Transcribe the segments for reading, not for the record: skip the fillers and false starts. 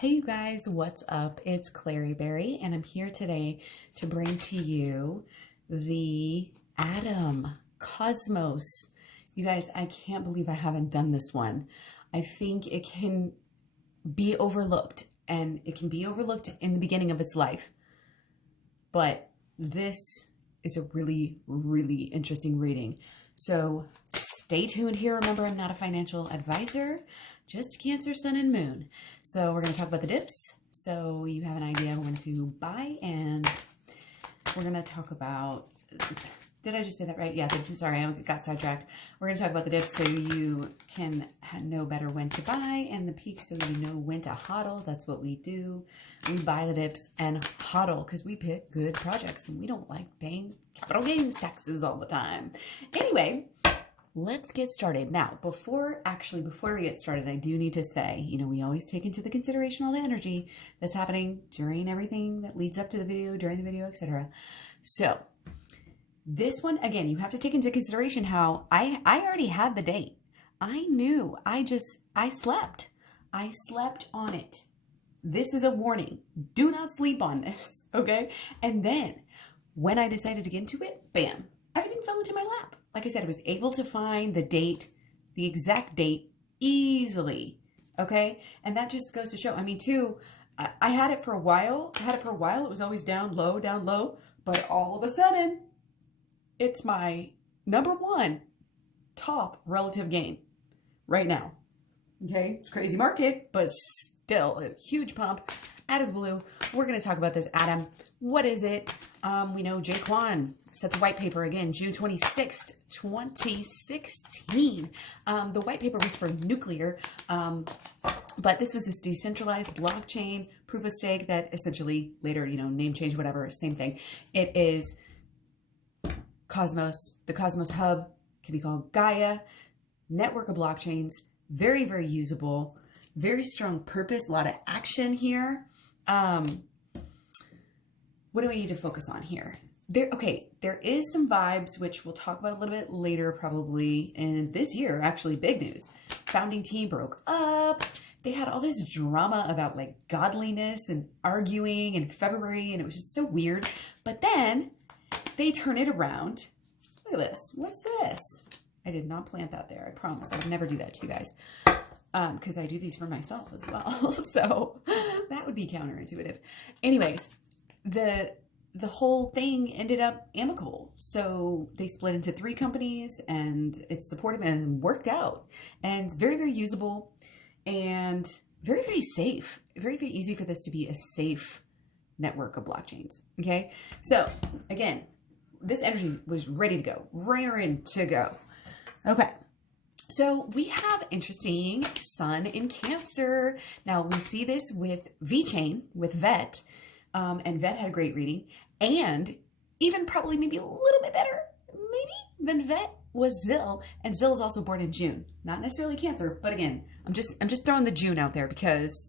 Hey you guys, what's up? It's Clary Berry and I'm here today to bring to you the atom, cosmos. You guys, I can't believe I haven't done this one. I think it can be overlooked, and it can be overlooked in the beginning of its life. But this is a really, really interesting reading. So stay tuned here. Remember, I'm not a financial advisor, just Cancer, Sun, and Moon. So we're going to talk about the dips, so you have an idea when to buy, and we're going to talk about, did I just say that right? Yeah, sorry, I got sidetracked. We're going to talk about the dips so you can know better when to buy, and the peaks so you know when to hodl. That's what we do. We buy the dips and hodl because we pick good projects, and we don't like paying capital gains taxes all the time. Anyway, let's get started. Now, before we get started, I do need to say, we always take into the consideration all the energy that's happening during everything that leads up to the video, during the video, etc. So this one, again, you have to take into consideration how I already had the date. I knew. I slept. I slept on it. This is a warning. Do not sleep on this, okay? And then when I decided to get into it, bam, everything fell into my lap. Like I said, I was able to find the date, the exact date, easily, okay? And that just goes to show, I had it for a while. It was always down low, but all of a sudden, it's my #1 top relative gain right now, okay? It's a crazy market, but still a huge pump out of the blue. We're going to talk about this atom. What is it? We know Jay Kwan set the white paper again, June 26th, 2016. The white paper was for nuclear, but this was this decentralized blockchain proof of stake that essentially later, name change, whatever, same thing. It is Cosmos. The Cosmos Hub can be called Gaia. Network of blockchains, very, very usable, very strong purpose, a lot of action here. What do we need to focus on here? There is some vibes, which we'll talk about a little bit later, probably in this year, actually big news. Founding team broke up. They had all this drama about like godliness and arguing in February, and it was just so weird. But then they turn it around. Look at this. What's this? I did not plant that there. I promise. I would never do that to you guys. Because I do these for myself as well. So that would be counterintuitive. Anyways, the whole thing ended up amicable. So they split into 3 companies, and it's supportive and worked out. And very, very usable and very, very safe. Very, very easy for this to be a safe network of blockchains. Okay. So again, this energy was ready to go, raring to go. Okay. So we have interesting Sun in Cancer. Now we see this with VeChain, with Vet, and Vet had a great reading, and even probably maybe a little bit better, maybe, than Vet was Zill, and Zill is also born in June. Not necessarily Cancer, but again, I'm just throwing the June out there because,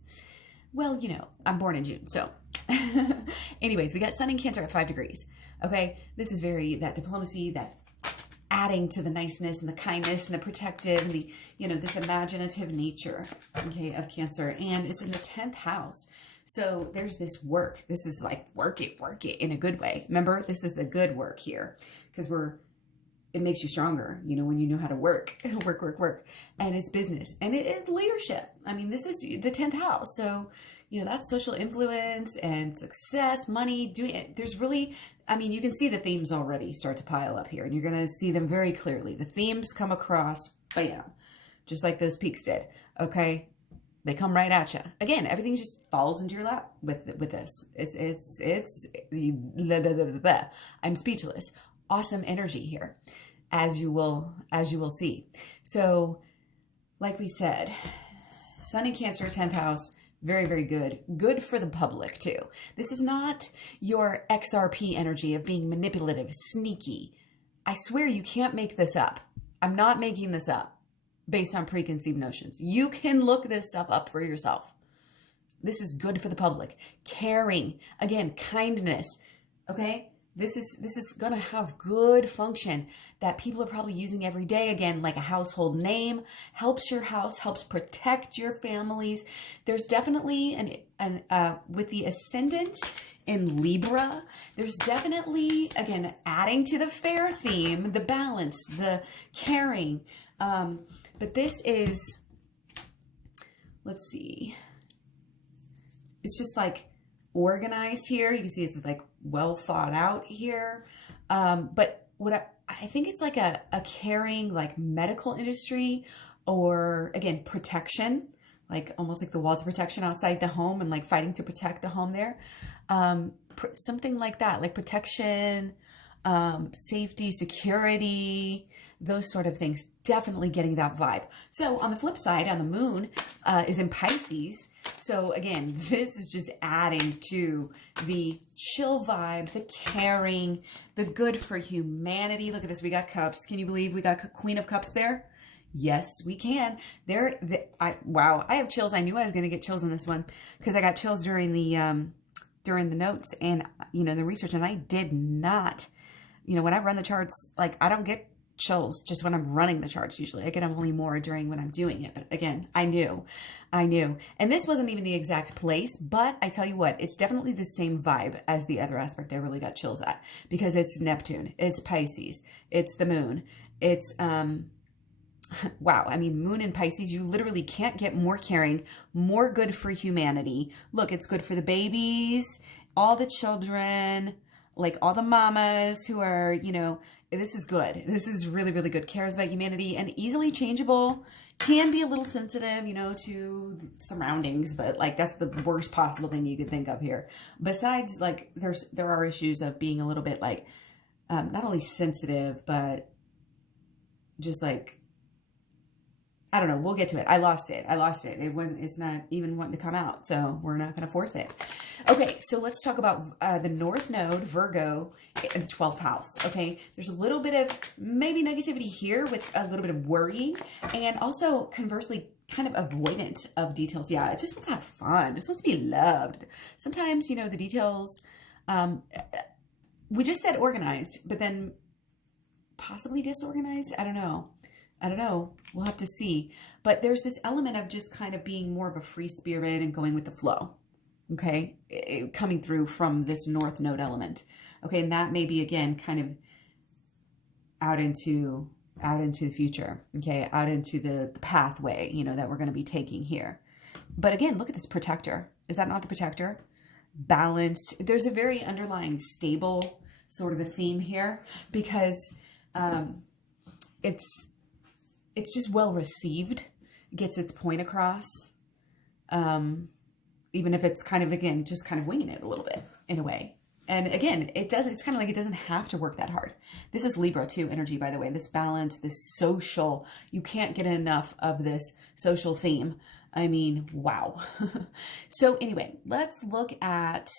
well, I'm born in June. So anyways, we got Sun in Cancer at 5 degrees. Okay, this is very that diplomacy, that adding to the niceness and the kindness and the protective and the, this imaginative nature, okay, of Cancer. And it's in the 10th house. So there's this work. This is like work it in a good way. Remember, this is a good work here because it makes you stronger, when you know how to work. Work. And it's business. And it is leadership. This is the 10th house. So, that's social influence and success, money, doing it. There's really, you can see the themes already start to pile up here, and you're going to see them very clearly. The themes come across, bam, just like those peaks did. Okay. They come right at you. Again, everything just falls into your lap with this. I'm speechless. Awesome energy here, as you will see. So, like we said, Sun in Cancer, 10th house, very, very good. Good for the public, too. This is not your XRP energy of being manipulative, sneaky. I swear you can't make this up. I'm not making this up based on preconceived notions. You can look this stuff up for yourself. This is good for the public. Caring. Again, kindness. Okay? This is going to have good function that people are probably using every day. Again, like a household name, helps your house, helps protect your families. There's definitely with the Ascendant in Libra, there's definitely, again, adding to the fair theme, the balance, the caring. But this is, let's see, it's just like organized here. You can see it's like well thought out here. But what I think it's like a caring, like medical industry, or again, protection, like almost like the walls of protection outside the home and like fighting to protect the home there. Something like that, like protection, safety, security, those sort of things. Definitely getting that vibe. So on the flip side, on the moon is in Pisces. So again, this is just adding to the chill vibe, the caring, the good for humanity. Look at this. We got cups. Can you believe we got Queen of Cups there? Yes, we can. Wow, I have chills. I knew I was going to get chills on this one because I got chills during the notes and, the research. And I did not, when I run the charts, like I don't get chills just when I'm running the charts. Usually I get them only more during when I'm doing it. But again, I knew. And this wasn't even the exact place, but I tell you what, it's definitely the same vibe as the other aspect I really got chills at, because it's Neptune, it's Pisces, it's the moon, it's, wow. I mean, moon in Pisces, you literally can't get more caring, more good for humanity. Look, it's good for the babies, all the children, like all the mamas who are, this is good. This is really, really good. Cares about humanity and easily changeable. Can be a little sensitive, to the surroundings, but like that's the worst possible thing you could think of here. Besides, like there are issues of being a little bit like, not only sensitive, but just like, I don't know. We'll get to it. I lost it. It's not even wanting to come out. So we're not going to force it. Okay. So let's talk about the North Node, Virgo, in the 12th house. Okay. There's a little bit of maybe negativity here with a little bit of worrying, and also conversely kind of avoidance of details. Yeah. It just wants to have fun. Just wants to be loved. Sometimes, the details, we just said organized, but then possibly disorganized. I don't know. We'll have to see. But there's this element of just kind of being more of a free spirit and going with the flow. Okay. Coming through from this North Node element. Okay. And that may be, again, kind of out into the future. Okay. Out into the pathway, that we're going to be taking here. But again, look at this protector. Is that not the protector? Balanced. There's a very underlying stable sort of a theme here, because, it's just well received, gets its point across, even if it's kind of, again, just kind of winging it a little bit in a way. And again, it's kind of like it doesn't have to work that hard. This is Libra too energy, by the way, this balance, this social, you can't get enough of this social theme. I mean, wow. So anyway, let's look at,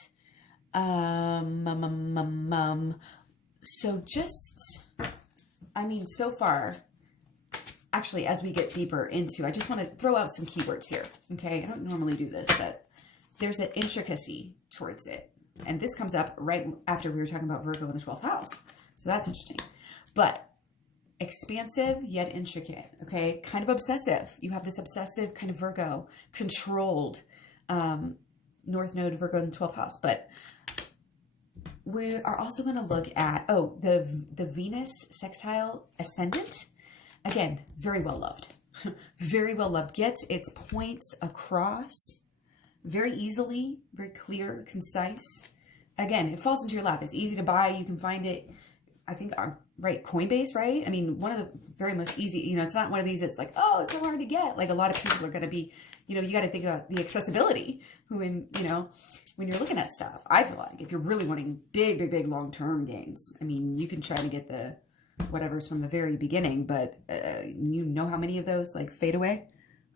so far, actually, as we get deeper into, I just want to throw out some keywords here. Okay. I don't normally do this, but there's an intricacy towards it. And this comes up right after we were talking about Virgo in the 12th house. So that's interesting. But expansive yet intricate. Okay. Kind of obsessive. You have this obsessive kind of Virgo, controlled, North Node Virgo in the 12th house. But we are also going to look at, the Venus Sextile Ascendant. Again, very well loved. Very well loved. Gets its points across very easily, very clear, concise. Again, it falls into your lap. It's easy to buy. You can find it, I think, right, Coinbase, right? I mean, one of the very most easy, it's not one of these that's like, oh, it's so hard to get. Like a lot of people are going to be, you got to think about the accessibility when you're looking at stuff. I feel like if you're really wanting big, big, big long-term gains, I mean, you can try to get the whatever's from the very beginning, but you know how many of those like fade away?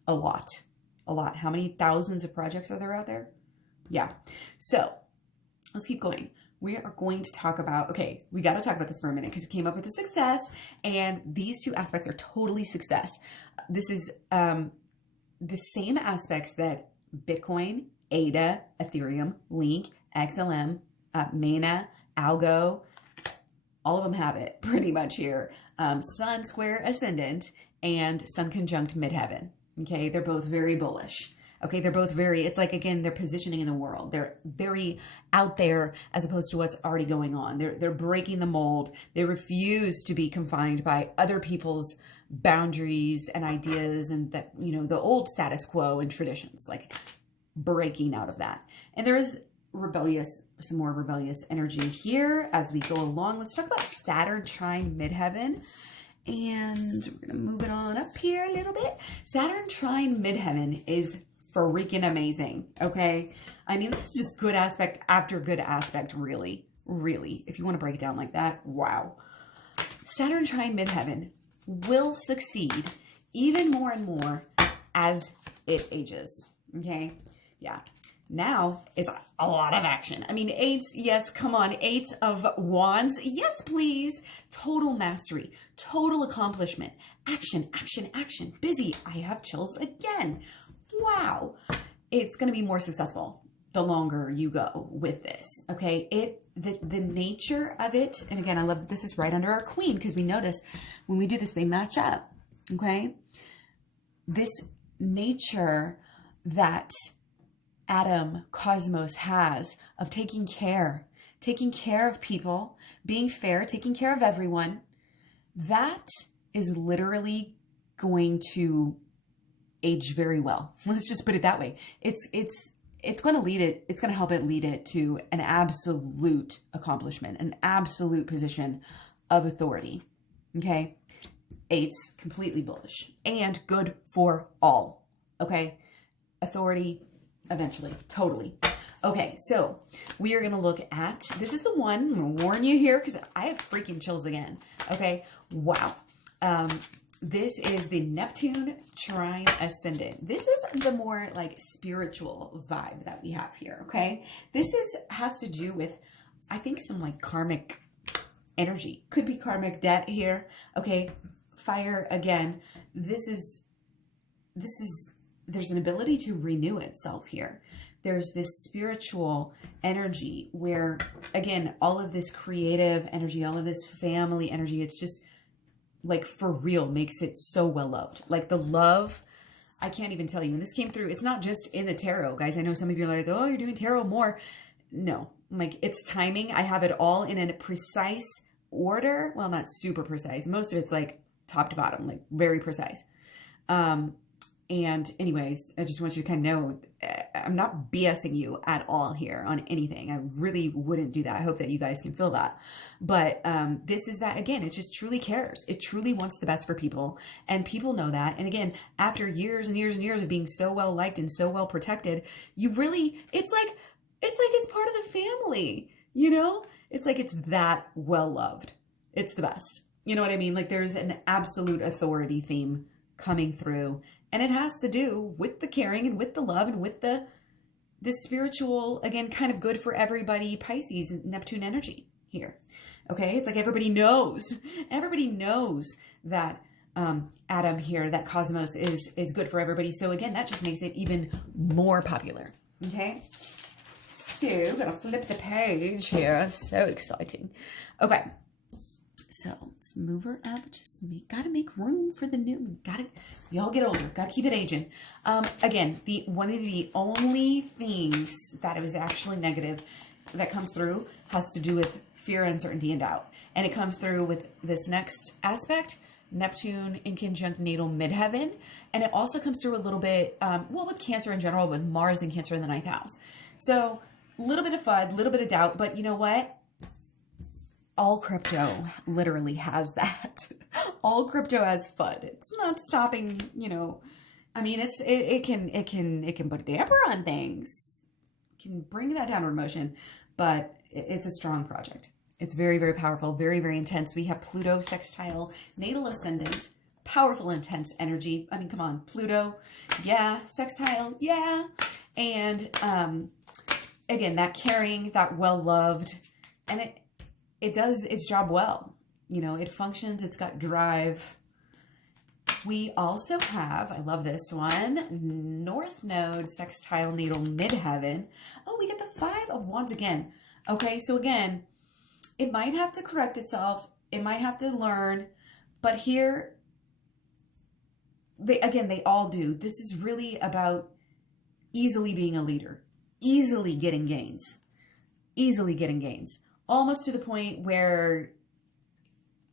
A lot. How many thousands of projects are there out there? Yeah. So let's keep going. We are going to talk about, okay, we got to talk about this for a minute because it came up with a success, and these two aspects are totally success. This is the same aspects that Bitcoin, ADA, Ethereum, Link, XLM, Mana, Algo, all of them have it pretty much here. Sun square ascendant and Sun conjunct midheaven. Okay, they're both very bullish. Okay, they're both very, it's like, again, they're positioning in the world. They're very out there as opposed to what's already going on. They're breaking the mold. They refuse to be confined by other people's boundaries and ideas and that, you know, the old status quo and traditions, like breaking out of that. And there is some more rebellious energy here as we go along. Let's talk about Saturn trine midheaven. And we're going to move it on up here a little bit. Saturn trine midheaven is freaking amazing, okay? I mean, this is just good aspect after good aspect, really, really. If you want to break it down like that, wow. Saturn trine midheaven will succeed even more and more as it ages, okay? Yeah. Now is a lot of action. I mean, eights, yes, come on. Eights of wands, yes, please. Total mastery, total accomplishment, action, action, action, busy. I have chills again. Wow. It's going to be more successful the longer you go with this. Okay. The nature of it. And again, I love that this is right under our queen because we notice when we do this, they match up. Okay. This nature that cosmos has of taking care of people, being fair, taking care of everyone, that is literally going to age very well. Let's just put it that way. It's going to lead it. It's going to help it lead it to an absolute accomplishment, an absolute position of authority. Okay. Eights, completely bullish and good for all. Okay. Authority eventually. Totally. Okay. So we are going to look at, this is the one, I'm going to warn you here because I have freaking chills again. Okay. Wow. This is the Neptune trine ascendant. This is the more like spiritual vibe that we have here. Okay. This has to do with, I think, some like karmic energy. Could be karmic debt here. Okay. Fire again. There's an ability to renew itself here. There's this spiritual energy where, again, all of this creative energy, all of this family energy, it's just like for real makes it so well loved. Like the love, I can't even tell you. And this came through, it's not just in the tarot, guys. I know some of you are like, oh, you're doing tarot more. No, like it's timing. I have it all in a precise order. Well, not super precise. Most of it's like top to bottom, like very precise. And anyways, I just want you to kind of know, I'm not BSing you at all here on anything. I really wouldn't do that. I hope that you guys can feel that. But this is that, again, it just truly cares. It truly wants the best for people. And people know that. And again, after years and years and years of being so well liked and so well protected, you really, it's like it's part of the family, you know? It's like it's that well loved. It's the best. You know what I mean? Like there's an absolute authority theme coming through. And it has to do with the caring and with the love and with the spiritual, again, kind of good for everybody, Pisces, Neptune energy here. Okay. It's like everybody knows that Adam here, that cosmos is good for everybody. So again, that just makes it even more popular. Okay. So I'm going to flip the page here. So exciting. Okay. So let's move her up. Gotta make room for the new. We all get older. Gotta keep it aging. Again, one of the only things that was actually negative that comes through has to do with fear, uncertainty, and doubt. And it comes through with this next aspect, Neptune in conjunct natal midheaven. And it also comes through a little bit, well, with Cancer in general, with Mars and Cancer in the 9th house. So a little bit of FUD, a little bit of doubt, but you know what? All crypto literally has that. All crypto has FUD. It's not stopping, you know. I mean, it can put a damper on things. It can bring that downward motion, but it's a strong project. It's very, very powerful, very, very intense. We have Pluto sextile natal ascendant, powerful, intense energy. I mean, come on, Pluto, yeah, sextile, yeah. And again, that caring, that well-loved, and it does its job well. You know, it functions, it's got drive. We also have, I love this one, North Node sextile natal midheaven. Oh, we get the 5 of Wands again. Okay, so again, it might have to correct itself. It might have to learn, but here, they all do. This is really about easily being a leader, easily getting gains, almost to the point where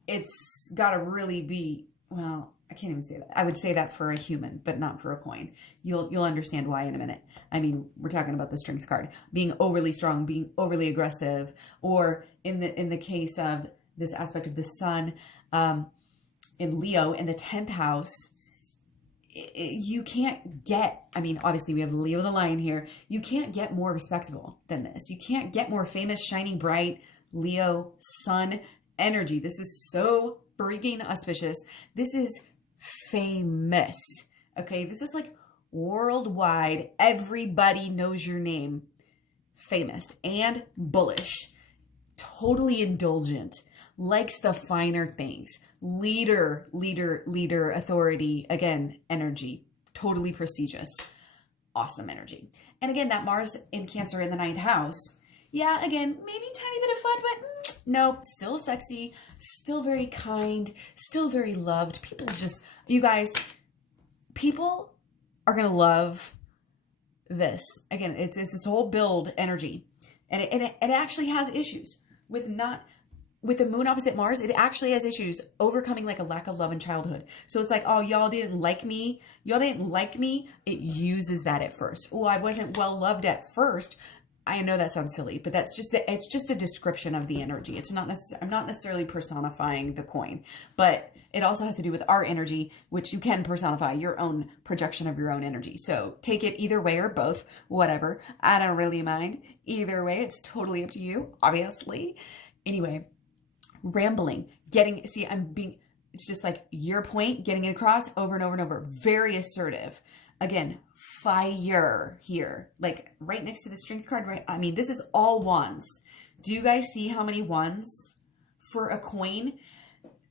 it's got to really be, well, I can't even say that. I would say that for a human, but not for a coin. You'll understand why in a minute. I mean, we're talking about the Strength card, being overly strong, being overly aggressive, or in the case of this aspect of the sun in Leo in the 10th house, you can't get, I mean, obviously we have Leo the lion here. You can't get more respectable than this. You can't get more famous, shining bright Leo sun energy. This is so freaking auspicious. This is famous. Okay. This is like worldwide. Everybody knows your name. Famous and bullish. Totally indulgent. Likes the finer things. Leader, authority, again, energy, totally prestigious, awesome energy. And again, that Mars in Cancer in the 9th house, yeah, again, maybe tiny bit of fun, but no, still sexy, still very kind, still very loved. People just, you guys, people are going to love this. Again, it's this whole build energy, and it actually has issues with the moon opposite Mars. It actually has issues overcoming like a lack of love in childhood. So it's like, oh, y'all didn't like me. It uses that at first. Oh, I wasn't well loved at first. I know that sounds silly, but it's just a description of the energy. It's not I'm not necessarily personifying the coin, but it also has to do with our energy, which you can personify your own projection of your own energy. So take it either way or both, whatever. I don't really mind either way. It's totally up to you, obviously. Anyway, rambling, it's just like your point, getting it across over and over and over. Very assertive. Again, fire here, like right next to the Strength card, right? I mean, this is all wands. Do you guys see how many wands for a coin?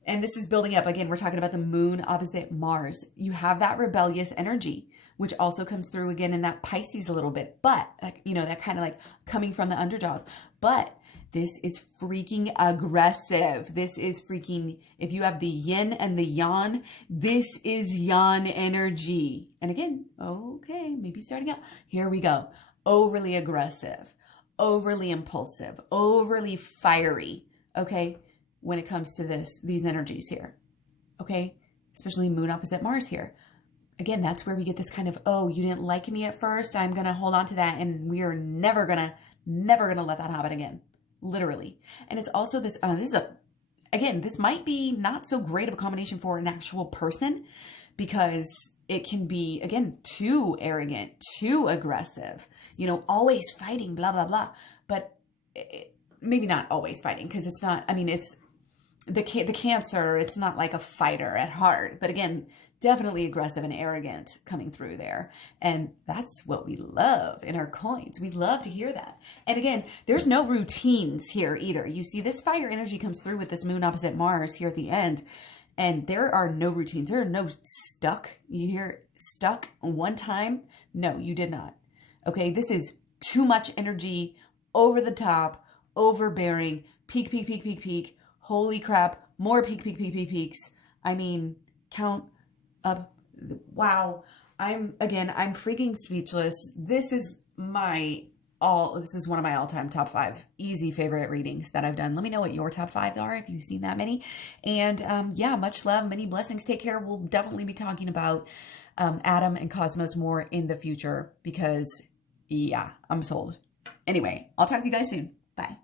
And this is building up. Again, we're talking about the moon opposite Mars. You have that rebellious energy, which also comes through again in that Pisces a little bit, but like, you know, that kind of like coming from the underdog, but this is freaking aggressive. This is freaking, if you have the yin and the yang, this is yang energy. And again, okay, maybe starting out. Here we go. Overly aggressive, overly impulsive, overly fiery, okay, when it comes to these energies here, okay, especially moon opposite Mars here. Again, that's where we get this kind of, oh, you didn't like me at first. I'm going to hold on to that, and we are never going to let that happen again. Literally. And it's also this this might be not so great of a combination for an actual person, because it can be, again, too arrogant, too aggressive, you know, always fighting, blah, blah, blah. But maybe not always fighting, because it's not, I mean, it's the Cancer, it's not like a fighter at heart, but again, definitely aggressive and arrogant coming through there. And that's what we love in our coins. We love to hear that. And again, there's no routines here either. You see this fire energy comes through with this moon opposite Mars here at the end. And there are no routines. There are no stuck. You hear stuck one time? No, you did not. Okay, this is too much energy, over the top, overbearing, peak, peak, peak, peak, peak. Holy crap, more peak, peak, peak, peak, peaks. I mean, count up. Wow. I'm freaking speechless. This is one of my all-time top 5 easy favorite readings that I've done. Let me know what your top 5 are if you've seen that many. And yeah, much love, many blessings. Take care. We'll definitely be talking about Adam and Cosmos more in the future, because yeah, I'm sold. Anyway, I'll talk to you guys soon. Bye.